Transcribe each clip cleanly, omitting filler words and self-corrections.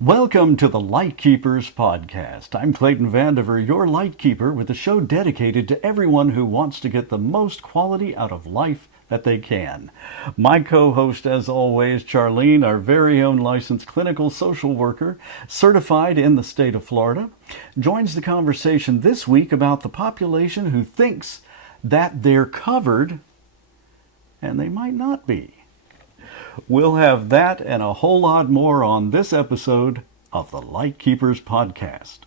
Welcome to the Lightkeepers Podcast. I'm Clayton Vandiver, your Lightkeeper, with a show dedicated to everyone who wants to get the most quality out of life that they can. My co-host, as always, Charlene, our very own licensed clinical social worker, certified in the state of Florida, joins the conversation this week about the population who thinks that they're covered, and they might not be. We'll have that and a whole lot more on this episode of the Lightkeepers Podcast.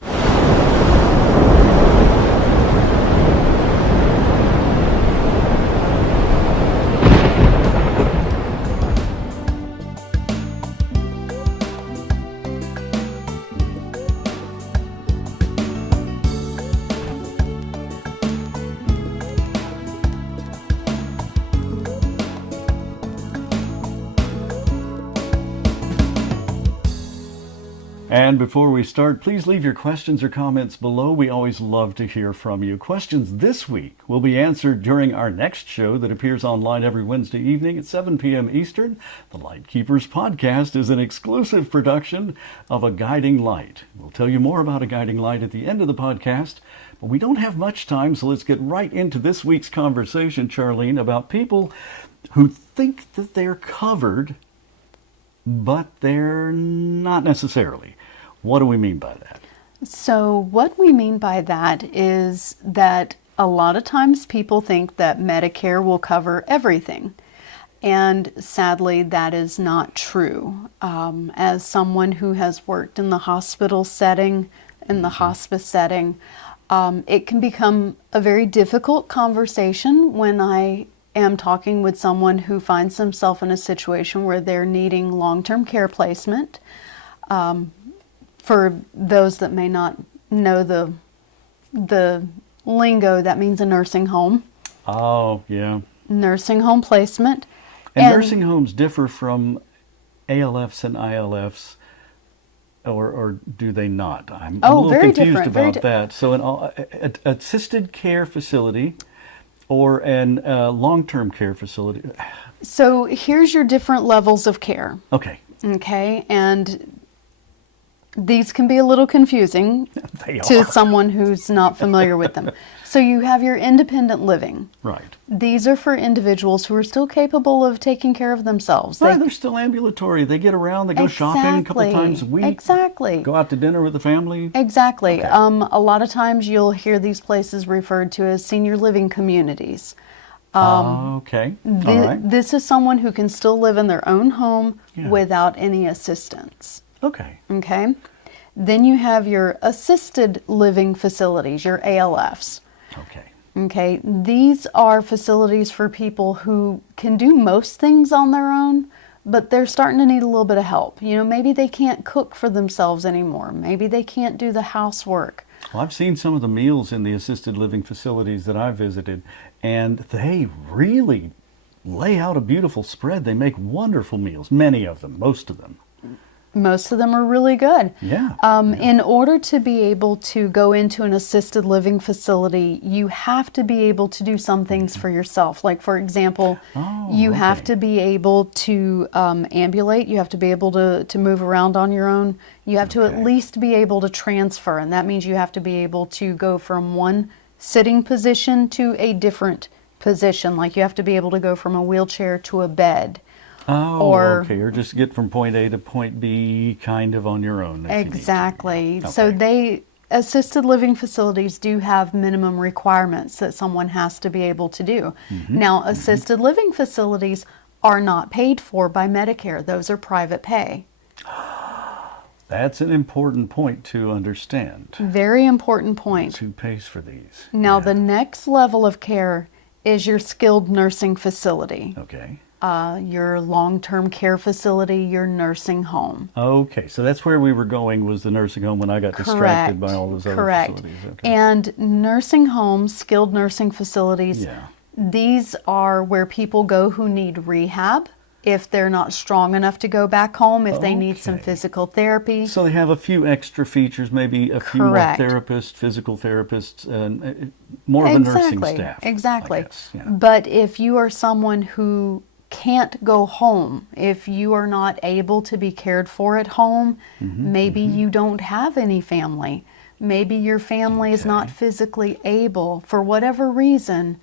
And before we start, please leave your questions or comments below. We always love to hear from you. Questions this week will be answered during our next show that appears online every Wednesday evening at 7 p.m. Eastern. The Lightkeepers Podcast is an exclusive production of A Guiding Light. We'll tell you more about A Guiding Light at the end of the podcast, but we don't have much time, so let's get right into this week's conversation, Charlene, about people who think that they're covered, but they're not necessarily. What do we mean by that? So what we mean by that is that a lot of times people think that Medicare will cover everything. And sadly, that is not true. As someone who has worked in the hospital setting, in the hospice setting, it can become a very difficult conversation when I am talking with someone who finds themselves in a situation where they're needing long-term care placement. For those that may not know the lingo, that means a nursing home. Oh, yeah. Nursing home placement. And nursing homes differ from ALFs and ILFs, or do they not? I'm a little confused about that. So an assisted care facility or an long-term care facility. So here's your different levels of care. Okay. Okay, and these can be a little confusing to someone who's not familiar with them. So you have your independent living. Right. These are for individuals who are still capable of taking care of themselves. Right, they're still ambulatory. They get around, they go shopping a couple times a week. Exactly. Go out to dinner with the family. Exactly. Okay. A lot of times you'll hear these places referred to as senior living communities. Okay. All right. This is someone who can still live in their own home without any assistance. Okay. Okay. Then you have your assisted living facilities, your ALFs. Okay. Okay. These are facilities for people who can do most things on their own, but they're starting to need a little bit of help. You know, maybe they can't cook for themselves anymore. Maybe they can't do the housework. Well, I've seen some of the meals in the assisted living facilities that I've visited, and they really lay out a beautiful spread. They make wonderful meals, many of them, most of them. Most of them are really good. Yeah. In order to be able to go into an assisted living facility, you have to be able to do some things for yourself. Like, for example, you have to be able to ambulate. You have to be able to move around on your own. You have to at least be able to transfer, and that means you have to be able to go from one sitting position to a different position. Like, you have to be able to go from a wheelchair to a bed. Oh, okay. Or just get from point A to point B kind of on your own. Exactly. Okay. So assisted living facilities do have minimum requirements that someone has to be able to do. Now, assisted living facilities are not paid for by Medicare. Those are private pay. That's an important point to understand. Very important point. Who pays for these? Now, the next level of care is your skilled nursing facility. Okay. Your long-term care facility, your nursing home. Okay, so that's where we were going, was the nursing home, when I got distracted by all those other facilities. Okay. And nursing homes, skilled nursing facilities, these are where people go who need rehab. If they're not strong enough to go back home, if they need some physical therapy. So they have a few extra features, maybe a few more therapists, physical therapists, and more of a nursing staff. Exactly. I guess. Yeah. But if you are someone who can't go home, if you are not able to be cared for at home, maybe you don't have any family, maybe your family is not physically able, for whatever reason,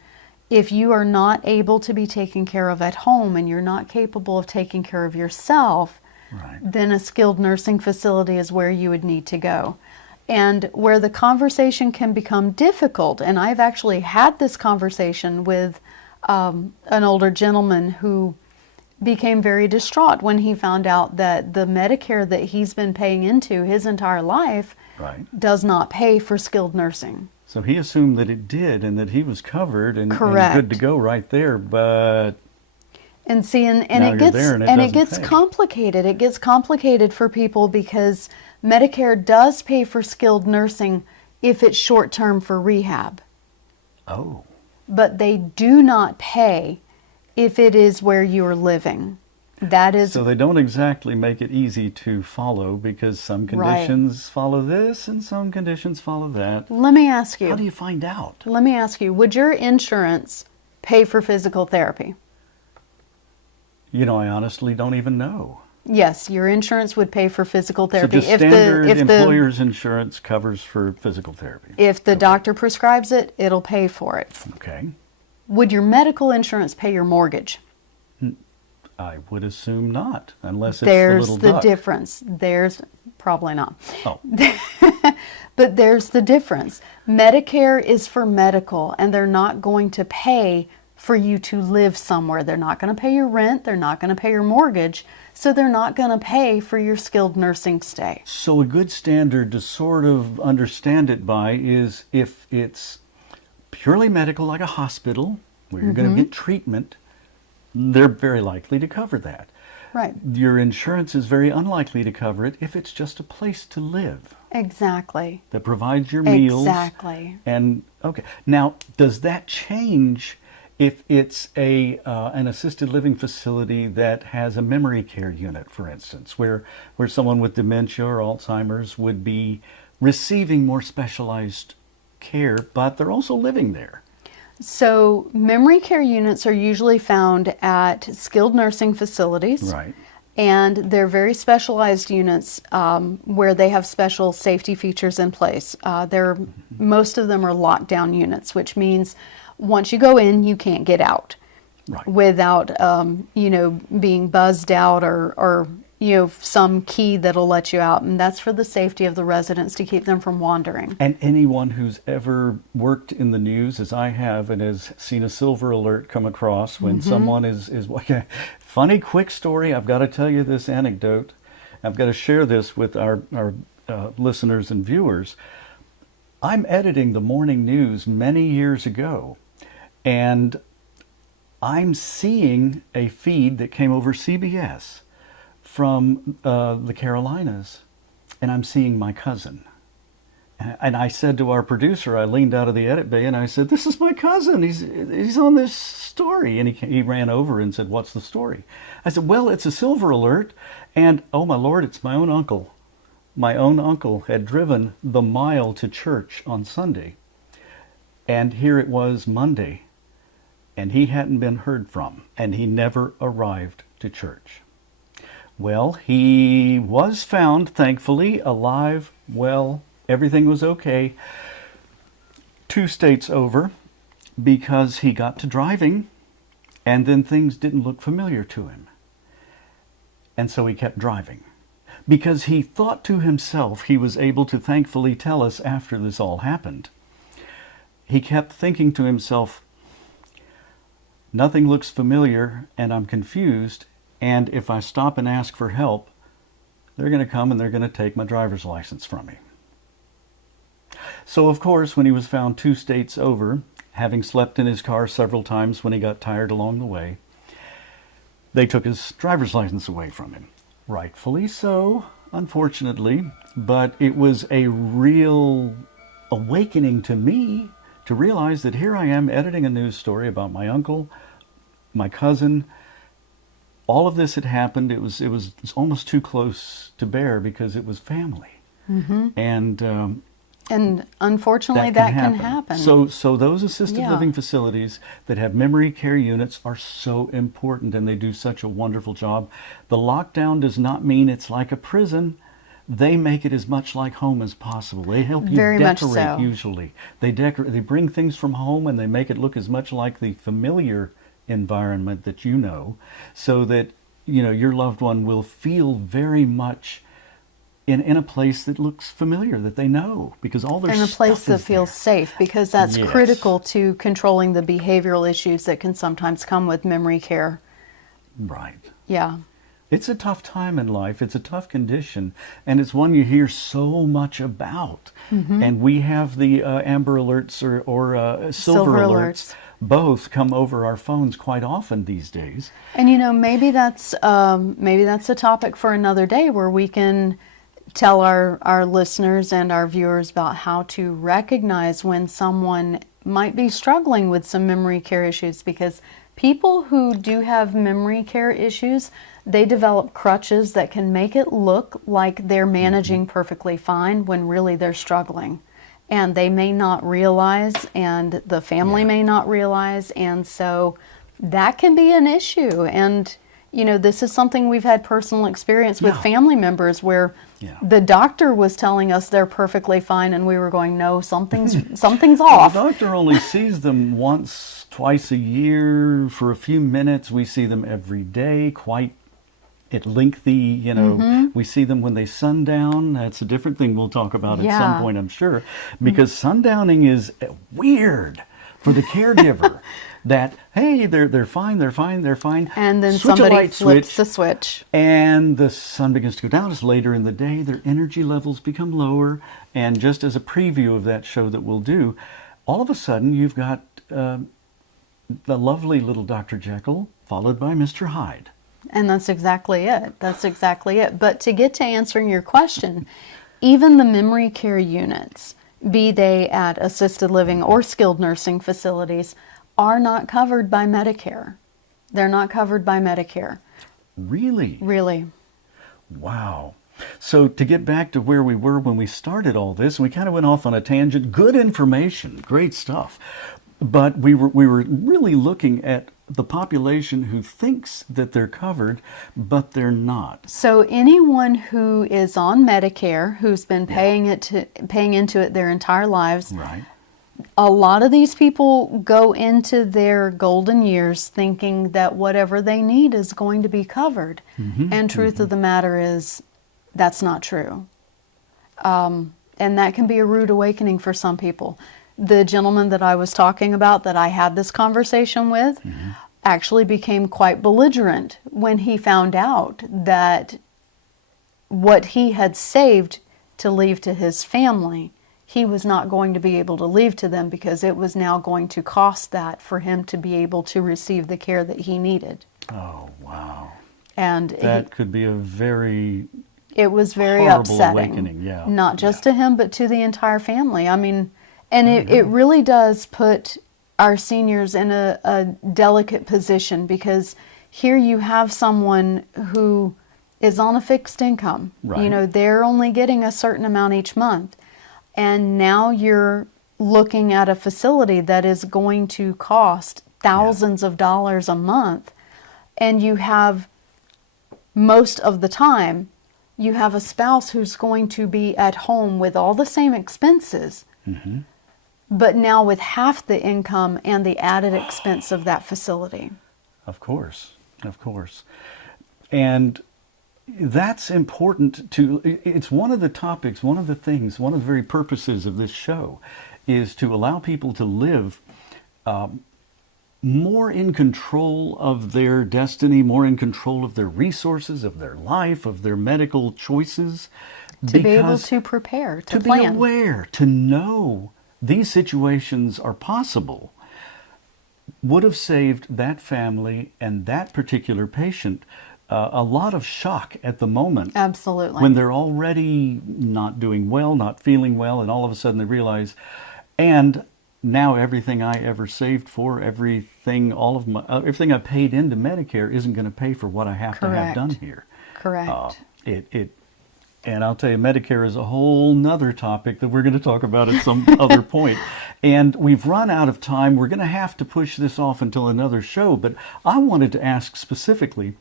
if you are not able to be taken care of at home and you're not capable of taking care of yourself, then a skilled nursing facility is where you would need to go. And where the conversation can become difficult, and I've actually had this conversation with an older gentleman who became very distraught when he found out that the Medicare that he's been paying into his entire life does not pay for skilled nursing. So he assumed that it did and that he was covered and good to go right there, but and see, and it gets complicated. It gets complicated for people because Medicare does pay for skilled nursing if it's short-term for rehab. Oh. But they do not pay if it is where you're living. That is. So they don't exactly make it easy to follow because some conditions follow this and some conditions follow that. Let me ask you. How do you find out? Let me ask you, would your insurance pay for physical therapy? You know, I honestly don't even know. Yes, your insurance would pay for physical therapy. So just standard employer's insurance covers for physical therapy. If the doctor prescribes it, it'll pay for it. Okay. Would your medical insurance pay your mortgage? I would assume not, unless it's there's the little duck. Difference. There's probably not. Oh. But there's the difference. Medicare is for medical, and they're not going to pay for you to live somewhere. They're not going to pay your rent. They're not going to pay your mortgage. So they're not going to pay for your skilled nursing stay. So a good standard to sort of understand it by is if it's purely medical, like a hospital, where you're going to get treatment, they're very likely to cover that. Right. Your insurance is very unlikely to cover it if it's just a place to live. Exactly. That provides your meals. Exactly. And, okay. Now, does that change if it's an assisted living facility that has a memory care unit, for instance, where someone with dementia or Alzheimer's would be receiving more specialized care, but they're also living there? So memory care units are usually found at skilled nursing facilities. Right. And they're very specialized units where they have special safety features in place. Most of them are lockdown units, which means once you go in, you can't get out without, being buzzed out or some key that'll let you out. And that's for the safety of the residents to keep them from wandering. And anyone who's ever worked in the news, as I have, and has seen a silver alert come across when someone is funny, quick story. I've got to tell you this anecdote. I've got to share this with our listeners and viewers. I'm editing the morning news many years ago, and I'm seeing a feed that came over CBS from the Carolinas, and I'm seeing my cousin. And I said to our producer, I leaned out of the edit bay and I said, "This is my cousin. He's on this story." And he ran over and said, "What's the story?" I said, "Well, it's a silver alert, and oh my Lord, it's my own uncle. My own uncle had driven the mile to church on Sunday, and here it was Monday, and he hadn't been heard from, and he never arrived to church." Well, he was found, thankfully, alive, well, everything was okay, 2 states over, because he got to driving, and then things didn't look familiar to him. And so he kept driving. Because he thought to himself, he was able to thankfully tell us after this all happened, he kept thinking to himself, nothing looks familiar, and I'm confused, and if I stop and ask for help, they're going to come and they're going to take my driver's license from me. So, of course, when he was found 2 states over, having slept in his car several times when he got tired along the way, they took his driver's license away from him. Rightfully so, unfortunately, but it was a real awakening to me to realize that here I am editing a news story about my uncle, my cousin. All of this had happened. It was almost too close to bear because it was family. And And unfortunately, that can happen. So those assisted living facilities that have memory care units are so important, and they do such a wonderful job. The lockdown does not mean it's like a prison. They make it as much like home as possible. They help you Very much decorate so. usually. They bring things from home and they make it look as much like the familiar environment that you know, so that your loved one will feel very much in a place that looks familiar, that they know, because all their in a stuff place that is feels there. safe, because that's Yes. critical to controlling the behavioral issues that can sometimes come with memory care. Right. Yeah. It's a tough time in life. It's a tough condition, and it's one you hear so much about. And we have the Amber Alerts or Silver Alerts. Both come over our phones quite often these days. And maybe that's a topic for another day, where we can tell our listeners and our viewers about how to recognize when someone might be struggling with some memory care issues, because people who do have memory care issues, they develop crutches that can make it look like they're managing perfectly fine when really they're struggling. And they may not realize, and the family may not realize, and so that can be an issue. And this is something we've had personal experience with family members, where the doctor was telling us they're perfectly fine, and we were going, no, something's off. The doctor only sees them once, twice a year for a few minutes. We see them every day, quite at lengthy, we see them when they sundown. That's a different thing we'll talk about at some point, I'm sure, because sundowning is weird for the caregiver. That, hey, they're fine, And then switch somebody a light flips the switch. and the sun begins to go down. It's later in the day, their energy levels become lower, and just as a preview of that show that we'll do, all of a sudden you've got the lovely little Dr. Jekyll followed by Mr. Hyde. And that's exactly it. But to get to answering your question, even the memory care units, be they at assisted living or skilled nursing facilities, are not covered by Medicare. They're not covered by Medicare. Really? Really. Wow. So to get back to where we were when we started all this, we kind of went off on a tangent. Good information, great stuff. But we were really looking at the population who thinks that they're covered, but they're not. So anyone who is on Medicare, who's been paying into it their entire lives, Right. a lot of these people go into their golden years thinking that whatever they need is going to be covered. And truth of the matter is, that's not true. And that can be a rude awakening for some people. The gentleman that I was talking about, that I had this conversation with, actually became quite belligerent when he found out that what he had saved to leave to his family, he was not going to be able to leave to them, because it was now going to cost that for him to be able to receive the care that he needed. Oh, wow. And That could be a very it was very horrible upsetting. awakening, yeah. Not just to him, but to the entire family. I mean, and it really does put our seniors in a delicate position, because here you have someone who is on a fixed income. Right. They're only getting a certain amount each month. And now you're looking at a facility that is going to cost thousands of dollars a month. And you have, most of the time, you have a spouse who's going to be at home with all the same expenses, but now with half the income and the added expense of that facility. Of course. And that's important it's one of the topics, one of the things, one of the very purposes of this show is to allow people to live more in control of their destiny, more in control of their resources, of their life, of their medical choices. To be able to prepare, to plan. Be aware, to know these situations are possible, would have saved that family and that particular patient a lot of shock at the moment. Absolutely. When they're already not doing well, not feeling well, and all of a sudden they realize, and now everything I ever saved for, everything I paid into Medicare isn't going to pay for what I have to have done here. Correct. And I'll tell you, Medicare is a whole nother topic that we're going to talk about at some other point. And we've run out of time. We're going to have to push this off until another show. But I wanted to ask specifically,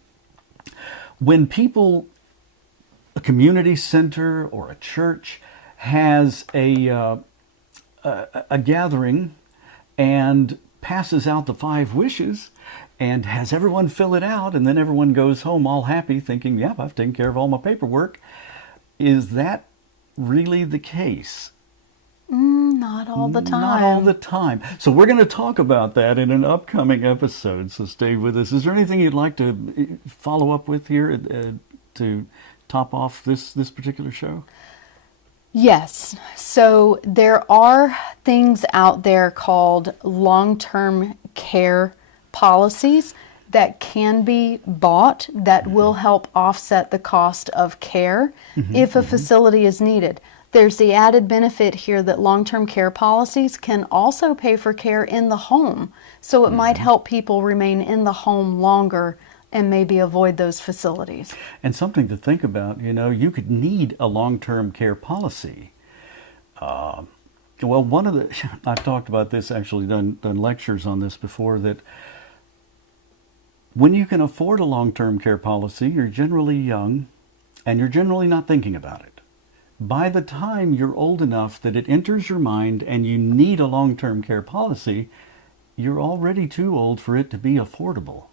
when people, a community center or a church has a gathering and passes out the 5 wishes and has everyone fill it out, and then everyone goes home all happy thinking, yep, I've taken care of all my paperwork. Is that really the case? Not all the time. Not all the time. So we're going to talk about that in an upcoming episode, so stay with us. Is there anything you'd like to follow up with here to top off this particular show? Yes. So there are things out there called long-term care policies that can be bought that will help offset the cost of care if a facility is needed. There's the added benefit here that long-term care policies can also pay for care in the home. So it might help people remain in the home longer and maybe avoid those facilities. And something to think about, you could need a long-term care policy. Well, I've talked about this, actually done lectures on this before, that when you can afford a long-term care policy, you're generally young and you're generally not thinking about it. By the time you're old enough that it enters your mind and you need a long-term care policy, you're already too old for it to be affordable.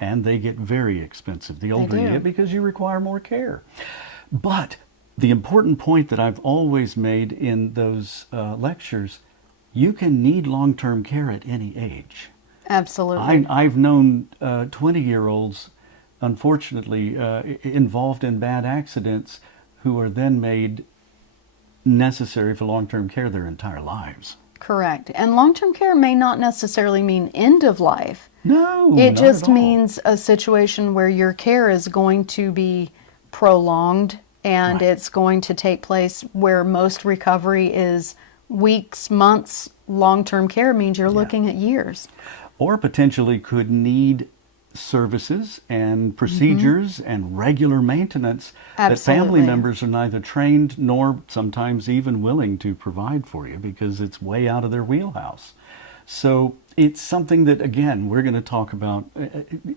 And they get very expensive the older you get because you require more care. But the important point that I've always made in those lectures, you can need long-term care at any age. Absolutely. I've known 20-year-olds, unfortunately, involved in bad accidents who are then made necessary for long-term care their entire lives. Correct. And long-term care may not necessarily mean end of life. No, it not just at all. means a situation where your care is going to be prolonged and it's going to take place where most recovery is weeks, months. Long-term care means you're looking at years. Or potentially could need services and procedures and regular maintenance that family members are neither trained nor sometimes even willing to provide for you because it's way out of their wheelhouse. So it's something that, again, we're going to talk about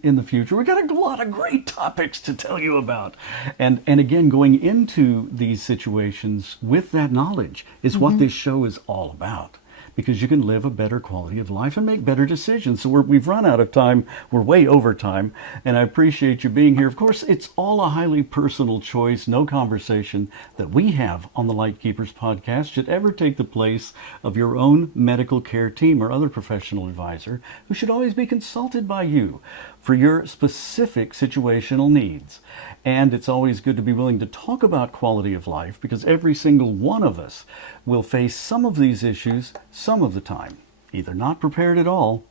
in the future. We've got a lot of great topics to tell you about. And again, going into these situations with that knowledge is what this show is all about. Because you can live a better quality of life and make better decisions. So we've run out of time. We're way over time. And I appreciate you being here. Of course, it's all a highly personal choice. No conversation that we have on the Lightkeepers podcast should ever take the place of your own medical care team or other professional advisor, who should always be consulted by you for your specific situational needs. And it's always good to be willing to talk about quality of life, because every single one of us will face some of these issues some of the time, either not prepared at all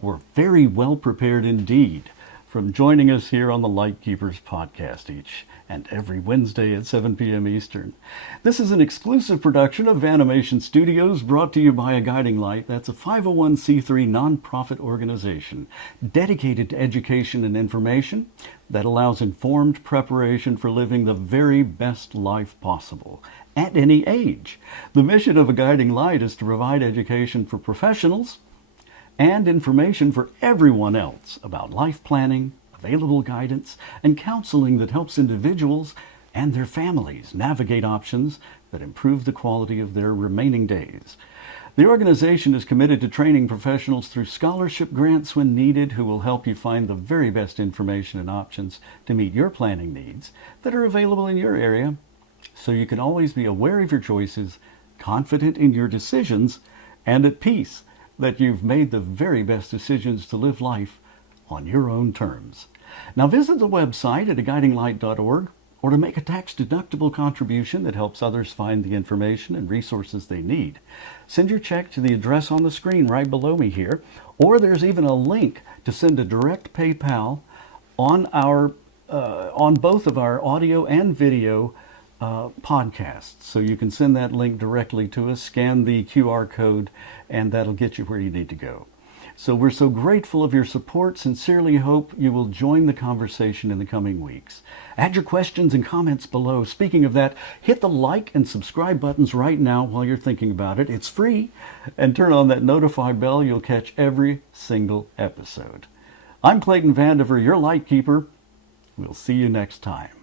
or very well prepared indeed. From joining us here on the Lightkeepers podcast each and every Wednesday at 7 p.m. Eastern. This is an exclusive production of Vanimation Studios, brought to you by A Guiding Light. That's a 501c3 nonprofit organization dedicated to education and information that allows informed preparation for living the very best life possible at any age. The mission of A Guiding Light is to provide education for professionals and information for everyone else about life planning, available guidance, and counseling that helps individuals and their families navigate options that improve the quality of their remaining days. The organization is committed to training professionals through scholarship grants when needed, who will help you find the very best information and options to meet your planning needs that are available in your area, so you can always be aware of your choices, confident in your decisions, and at peace that you've made the very best decisions to live life on your own terms. Now visit the website at aguidinglight.org, or to make a tax-deductible contribution that helps others find the information and resources they need. Send your check to the address on the screen right below me here, or there's even a link to send a direct PayPal on both of our audio and video podcasts. So you can send that link directly to us, scan the QR code, and that'll get you where you need to go. So we're so grateful of your support. Sincerely hope you will join the conversation in the coming weeks. Add your questions and comments below. Speaking of that, hit the like and subscribe buttons right now while you're thinking about it. It's free. And turn on that notify bell. You'll catch every single episode. I'm Clayton Vandiver, your Lightkeeper. We'll see you next time.